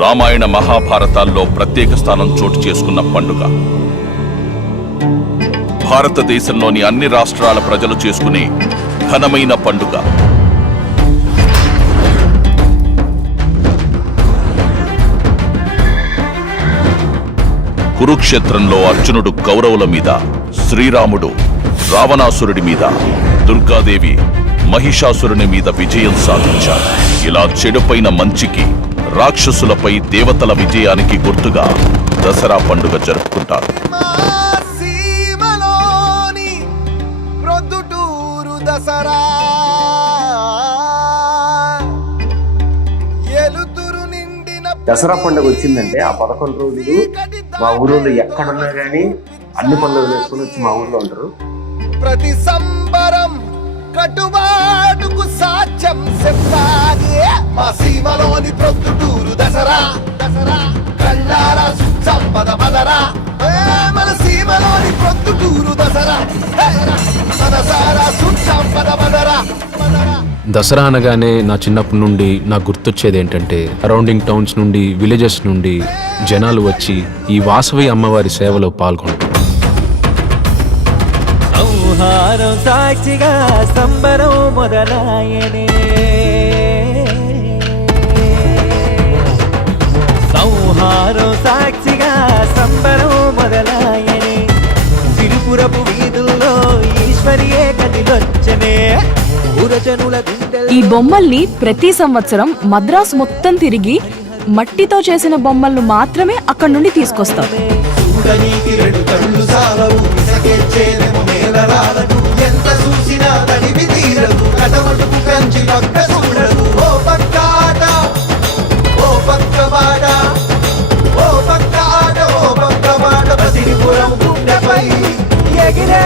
రామాయణ మహాభారతాల్లో ప్రత్యేక స్థానం చోటు చేసుకున్న పండుగ. భారతదేశంలోని అన్ని రాష్ట్రాల ప్రజలు చేసుకునే ఘనమైన పండుగ. కురుక్షేత్రంలో అర్జునుడు కౌరవుల మీద, శ్రీరాముడు రావణాసురుడి మీద, దుర్గాదేవి మహిషాసురుని మీద విజయం సాధించారు. ఇలా చెడుపైన మంచికి, రాక్షసులపై దేవతల విజయానికి గుర్తుగా దసరా పండుగ జరుపుకుంటారు. దసరా పండుగ వచ్చిందంటే ఆ 11 రోజులు మా ఊరిలో ఎక్కడున్నా గానీ అన్ని పండుగలు వేసుకుని వచ్చి మా ఊర్లో ఉంటారు. ప్రతి సంబరం కటుబాటుకు సాధ్యం చెప్పాలి. మా సీమలోని ప్రొద్దుటూరు దసరా దసరా కళ్ళారా సంపద పదరా. మన సీమలోని ప్రొద్దుటూరు దసరా మనసారా సంపద పదరా. దసరా అనగానే నా చిన్నప్పటి నుండి నాకు గుర్తొచ్చేది ఏంటంటే, సరౌండింగ్ టౌన్స్ నుండి, విలేజెస్ నుండి జనాలు వచ్చి ఈ వాసవి అమ్మవారి సేవలో పాల్గొంటారు. సంహారం సాక్షిగా సంబరం మొదలాయనే, సంహారం సాక్షిగా సంబరం మొదలాయనే, సిరిపురపు వీధుల్లో ఈశ్వరియే కదిలొచ్చనే. ఈ బొమ్మల్ని ప్రతి సంవత్సరం మద్రాసు మొత్తం తిరిగి మట్టితో చేసిన బొమ్మలను మాత్రమే అక్కడి నుండి తీసుకొస్తాం. ఎగిరే